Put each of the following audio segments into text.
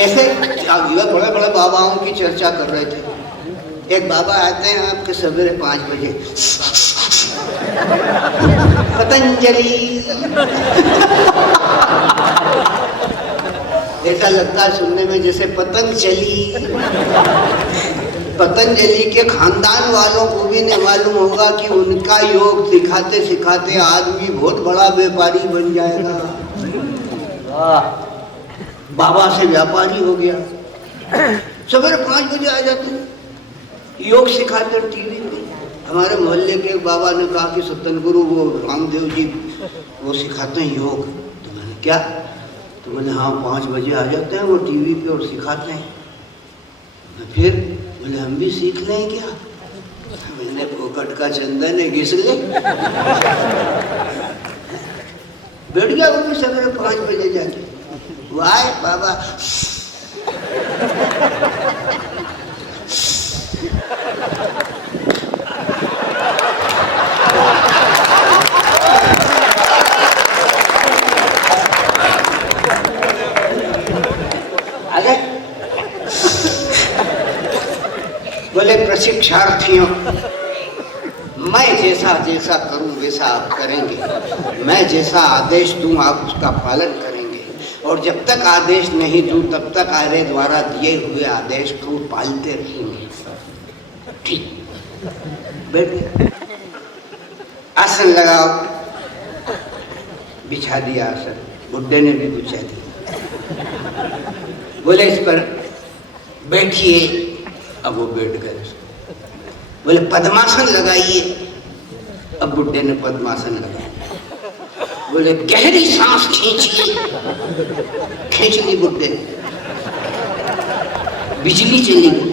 ऐसे बड़े बड़े बाबाओं की चर्चा कर रहे थे। एक बाबा आते हैं आपके सवेरे 5 बजे, पतंजलि। ऐसा लगता है सुनने में जैसे पतंग चली। पतंजलि के खानदान वालों को भी नहीं मालूम होगा कि उनका योग सिखाते सिखाते आदमी बहुत बड़ा व्यापारी बन जाएगा। बाबा से व्यापारी हो गया। सवेरे 5 बजे आ जाते हैं, योग सिखाते टीवी में। हमारे मोहल्ले के एक बाबा ने कहा कि सतनगुरु वो रामदेव जी वो सिखाते हैं योग। तो मैंने क्या? तो बोले हाँ 5 बजे आ जाते हैं वो टीवी पे और सिखाते हैं। फिर बोले हम भी सीख लें क्या? मैंने फोकट का चंदन है घिस ले। बैठ गया वो भी सवेरे 5 बजे जाके। वाह बाबा, बोले प्रशिक्षार्थियों, मैं जैसा जैसा करूं वैसा आप करेंगे, मैं जैसा आदेश दूं आप उसका पालन करेंगे, और जब तक आदेश नहीं दूं तब तक मेरे द्वारा दिए हुए आदेश को पालते रहेंगे। ठीक, बैठ गए। आसन लगाओ, बिछा दिया आसन, बुड्ढे ने भी बिछा दिया। बोले इस पर बैठिए। अब वो बैठ गए। बोले पद्मासन लगाइए। अब बुड्ढे ने पद्मासन लगाया। बोले गहरी सांस खींचिए। खींच ली बुड्ढे, बिजली चली गई।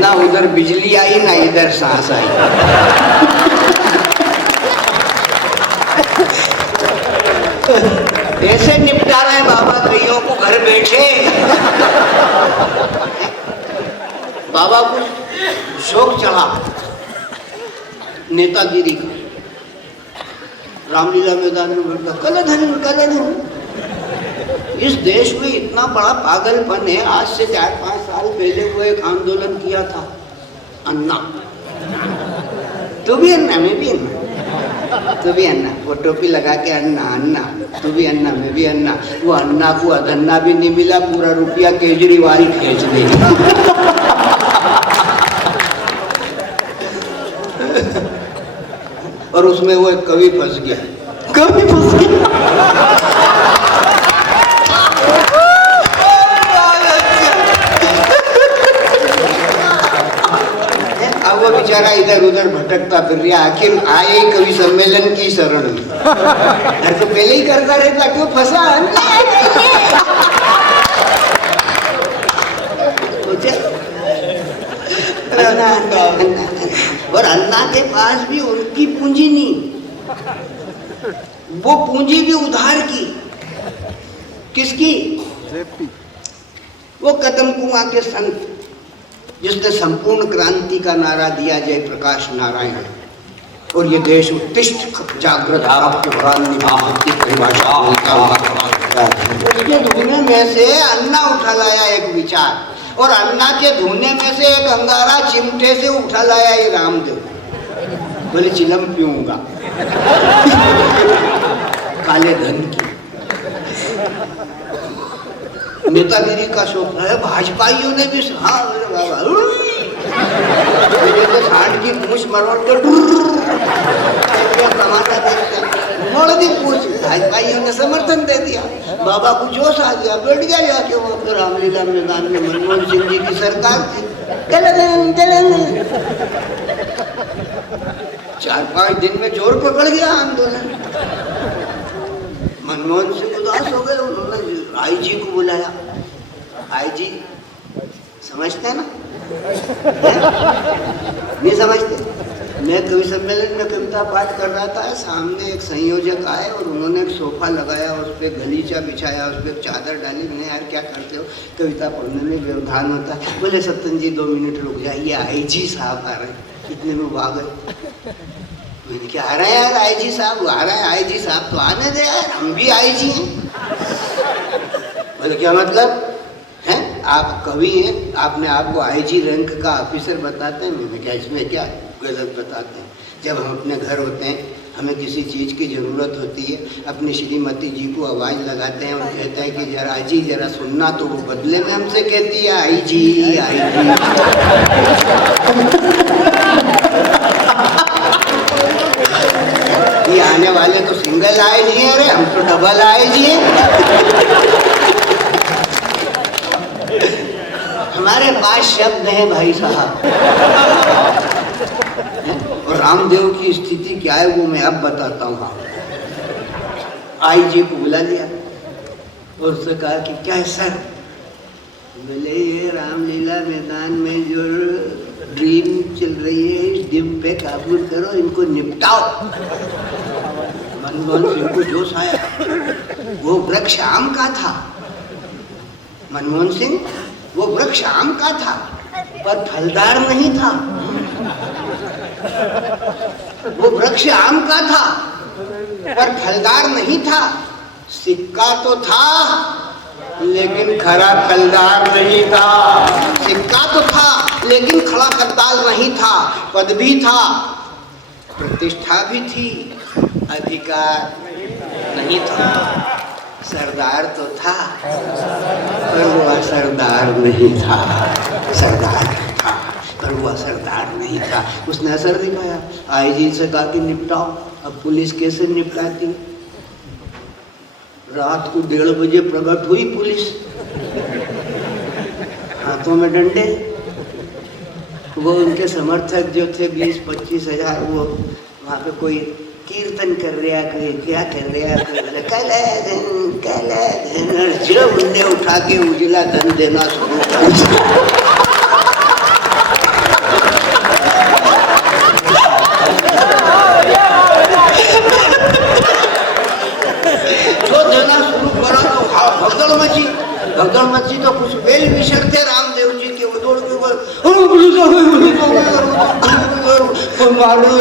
ना उधर बिजली आई ना इधर सांस आई। ऐसे निपटा रहे बाबा कईयों को घर बैठे। बाबा को शौक चढ़ा नेतागिरी का। रामलीला मैदान में बैठा कलधन कलधन। इस देश में इतना बड़ा पागलपन है। आज से 4-5 साल पहले वो एक आंदोलन किया था, अन्ना तू भी अन्ना मैं भी अन्ना, तू भी अन्ना, वो टोपी लगा के अन्ना अन्ना तू भी अन्ना मैं भी अन्ना। वो अन्ना को अधन्ना भी नहीं मिला, पूरा रुपया केजरीवाल खींच दिया। और उसमें वो एक कवि फंस गया, कवि फंस गया। वो बेचारा इधर उधर भटकता फिर रहा, आखिर आए कवि सम्मेलन की शरण में। तो पहले ही करता रहता, क्यों फंसा? और अन्ना के पास भी उनकी पूंजी नहीं, वो पूंजी भी उधार की। किसकी? वो कदम कुआं के संत जिसने संपूर्ण क्रांति का नारा दिया, जय प्रकाश नारायण। और ये देश उत्तिष्ठ जागृत आपके की परिभाषा उसके धुने में से अन्ना उठा लाया एक विचार, और अन्ना के धुने में से एक अंगारा चिमटे से उठा लाया ये रामदेव। बोले चिलम पीऊंगा काले धन की। नेतागिरी का शौक है। भाजपाइयों ने भी हाँ बाबा तो सांड की पूंछ मरोड़ कर मोड़ दी पूंछ। भाजपाइयों ने समर्थन दे दिया, बाबा को जोश आ गया, बैठ गया जाके वहाँ पे रामलीला मैदान में। मनमोहन सिंह जी की सरकार थी, 4-5 दिन में जोर पकड़ गया आंदोलन। मनमोहन सिंह उदास हो गए, उन्होंने आईजी को बुलाया। आईजी समझते हैं ना? नहीं समझते? मैं कवि सम्मेलन में कविता पाठ कर रहा था, सामने एक संयोजक आए और उन्होंने एक सोफा लगाया, उस पर गलीचा बिछाया, उस पर चादर डाली। मैंने यार क्या करते हो, कविता पढ़ने में व्यवधान होता है। बोले सत्तन जी 2 मिनट रुक जाइए, IG साहब आ रहे हैं। इतने में वो आ गए। मैंने क्या आ रहा है यार, IG साहब आ रहा है, IG साहब तो आने दे यार, हम भी IG हैं। बोले क्या मतलब है, आप कवि हैं, आपने आपको IG रैंक का ऑफिसर बताते हैं। मैंने क्या इसमें क्या गलत बताते हैं। जब हम अपने घर होते हैं, हमें किसी चीज़ की ज़रूरत होती है, अपनी श्रीमती जी को आवाज़ लगाते हैं और कहते हैं कि जरा जी जरा सुनना, तो वो बदले में हमसे कहती है आई जी। ये आने वाले तो सिंगल आए जी हैं, अरे हम तो डबल आए जी हैं। हमारे पास शब्द है भाई साहब। और रामदेव की स्थिति क्या है वो मैं अब बताता हूँ। IG को बुला लिया और उससे कहा कि क्या है सर। बोले ये रामलीला मैदान में जो ड्रीम चल रही है, इस ड्रीम पे काबू करो, इनको निपटाओ। मनमोहन सिंह को जोश आया। वो वृक्ष आम का था, मनमोहन सिंह वो वृक्ष आम का था पर फलदार नहीं था। वो वृक्ष आम का था पर फलदार नहीं था। सिक्का तो था लेकिन खरा फलदार नहीं था। सिक्का तो था लेकिन खरा फलदार नहीं था। पद भी था, प्रतिष्ठा भी थी, अधिकार नहीं था। सरदार तो था पर वह सरदार नहीं था। सरदार था पर वह सरदार नहीं था। उसने असर दिखाया। IG से कहा कि निपटाओ। अब पुलिस कैसे निपटाती? रात को 1:30 बजे प्रकट हुई पुलिस, हाथों में डंडे। वो उनके समर्थक जो थे 20-25 हजार, वो वहाँ पे कोई कीर्तन कर रहा, कोई क्या कर रहा, कोई कल जो उन्हें उठा के उजला धन देना शुरू कर दिया। भगदड़ मची तो कुछ बेल विशर थे रामदेव जी के। वो दौड़ के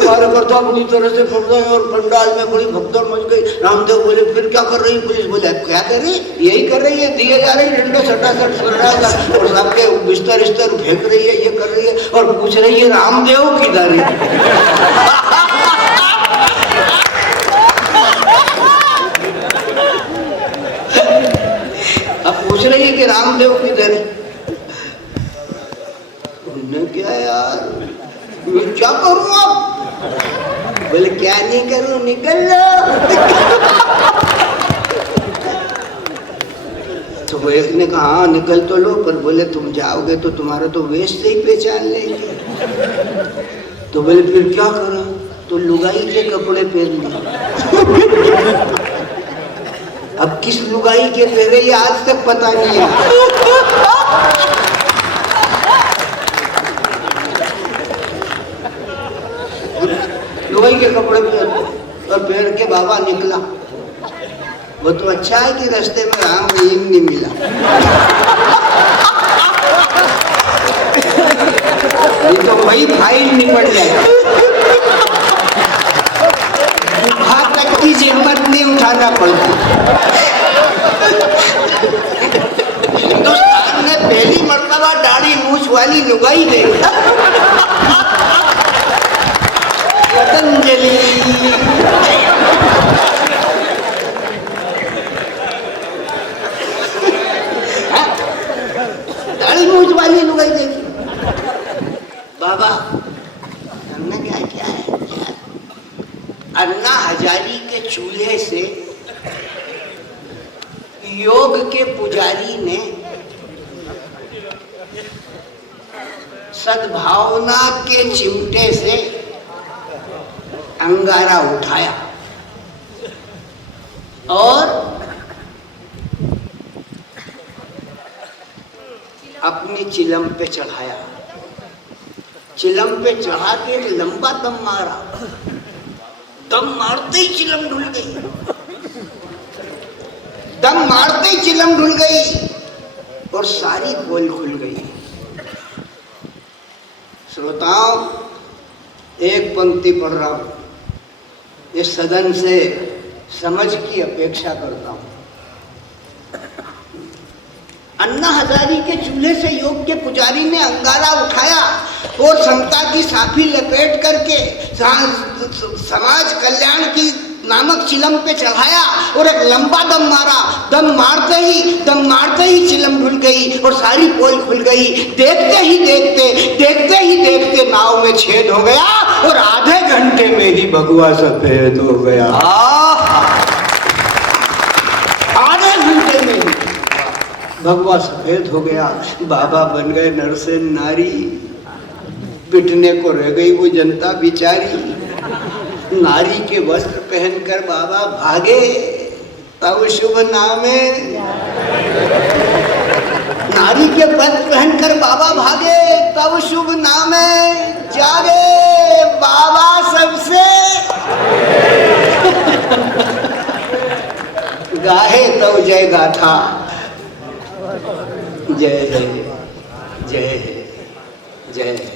कार्यकर्ता पूरी तरह से फट गए और पंडाल में बड़ी भगदड़ मच गई। रामदेव बोले फिर क्या कर रही पुलिस? बोले क्या कर रही, यही कर रही है, दिए जा रही डंडे सटासट कर रहा था और सबके बिस्तर इस्तर फेंक रही है, ये कर रही है और पूछ रही है रामदेव किधर है। अब पूछ रही है कि रामदेव किधर है। उन्होंने क्या यार, मैं क्या करूं अब? बोले क्या नहीं करूं, निकल लो। तो वो एक ने कहा हाँ निकल तो लो, पर बोले तुम जाओगे तो तुम्हारा तो वेश से ही पहचान लेंगे। तो बोले फिर क्या करो? तो लुगाई के कपड़े पहन लिए। अब किस लुगाई के पहरे ये आज तक पता नहीं है। लुगाई के कपड़े पहन और पहन के बाबा निकला। वो तो अच्छा है कि रास्ते में राम रहीम नहीं मिला। ये तो वही फाइल निपट जाए। की जहमत नहीं उठाना पड़ती। हिंदुस्तान ने पहली मर्तबा दाढ़ी मूछ वाली लुगाई देखी। पतंजलि दाढ़ी मूछ वाली लुगाई देखी। बाबा हमने क्या किया है? अन्ना हजारी के चूल्हे से योग के पुजारी ने सद्भावना के चिमटे से अंगारा उठाया और अपनी चिलम पे चढ़ाया। चिलम पे चढ़ा के लंबा दम मारा, दम मारते ही चिलम ढुल गई, दम मारते ही चिलम ढुल गई और सारी पोल खुल गई। श्रोताओं, एक पंक्ति पढ़ रहा हूं, इस सदन से समझ की अपेक्षा करता हूं। अन्ना हजारी के चूल्हे से योग के पुजारी ने अंगारा उठाया और समता की साफी लपेट करके समाज कल्याण की नामक चिलम पे चढ़ाया और एक लंबा दम मारा। दम मारते ही चिलम ढुल गई और सारी पोल खुल गई। देखते ही देखते नाव में छेद हो गया और आधे घंटे में ही भगवा सफेद हो गया। आधे घंटे में ही भगवा सफेद हो गया। बाबा बन गए नर से नारी, पिटने को रह गई वो जनता बिचारी। नारी के वस्त्र पहनकर बाबा भागे, तब शुभ नामे। नारी के वस्त्र पहनकर बाबा भागे, तब शुभ नामे जागे बाबा सबसे। गाहे तब जय गाथा, जय जय जय जय।